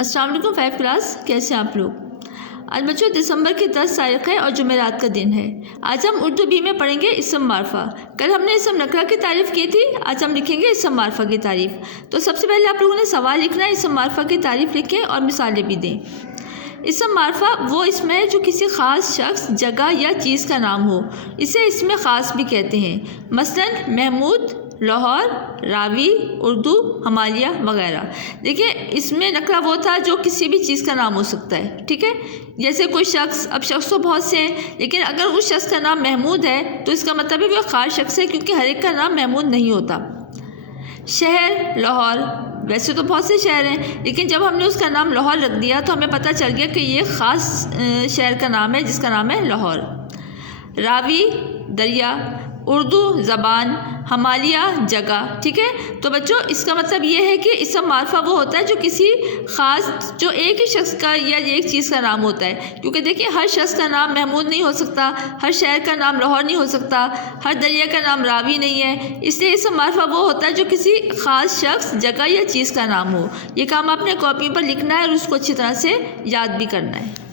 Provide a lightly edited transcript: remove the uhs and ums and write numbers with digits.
السلام علیکم 5 کلاس، کیسے ہیں آپ لوگ؟ آج بچوں دسمبر کی 10 تاریخ ہے اور جمعرات کا دن ہے۔ آج ہم اردو بی میں پڑھیں گے اسم معرفہ۔ کل ہم نے اسم نکرہ کی تعریف کی تھی، آج ہم لکھیں گے اسم معرفہ کی تعریف۔ تو سب سے پہلے آپ لوگوں نے سوال لکھنا ہے، اسم معرفہ کی تعریف لکھیں اور مثالیں بھی دیں۔ اسم معرفہ وہ اسم ہے جو کسی خاص شخص، جگہ یا چیز کا نام ہو، اسے اسم خاص بھی کہتے ہیں۔ مثلاً محمود، لاہور، راوی، اردو، ہمالیہ وغیرہ۔ دیکھیں اسم نکرہ وہ تھا جو کسی بھی چیز کا نام ہو سکتا ہے، ٹھیک ہے؟ جیسے کوئی شخص، اب شخص تو بہت سے ہیں، لیکن اگر اس شخص کا نام محمود ہے تو اس کا مطلب ہے وہ ایک خاص شخص ہے، کیونکہ ہر ایک کا نام محمود نہیں ہوتا۔ شہر لاہور، ویسے تو بہت سے شہر ہیں، لیکن جب ہم نے اس کا نام لاہور رکھ دیا تو ہمیں پتہ چل گیا کہ یہ خاص شہر کا نام ہے جس کا نام ہے لاہور۔ راوی دریا، اردو زبان، ہمالیہ جگہ، ٹھیک ہے؟ تو بچوں اس کا مطلب یہ ہے کہ اسم معرفہ وہ ہوتا ہے جو کسی خاص، جو ایک ہی شخص کا یا ایک چیز کا نام ہوتا ہے، کیونکہ دیکھیں ہر شخص کا نام محمود نہیں ہو سکتا، ہر شہر کا نام لاہور نہیں ہو سکتا، ہر دریا کا نام راوی نہیں ہے، اس لیے اسم معرفہ وہ ہوتا ہے جو کسی خاص شخص، جگہ یا چیز کا نام ہو۔ یہ کام آپ نے کاپی پر لکھنا ہے اور اس کو اچھی طرح سے یاد بھی کرنا ہے۔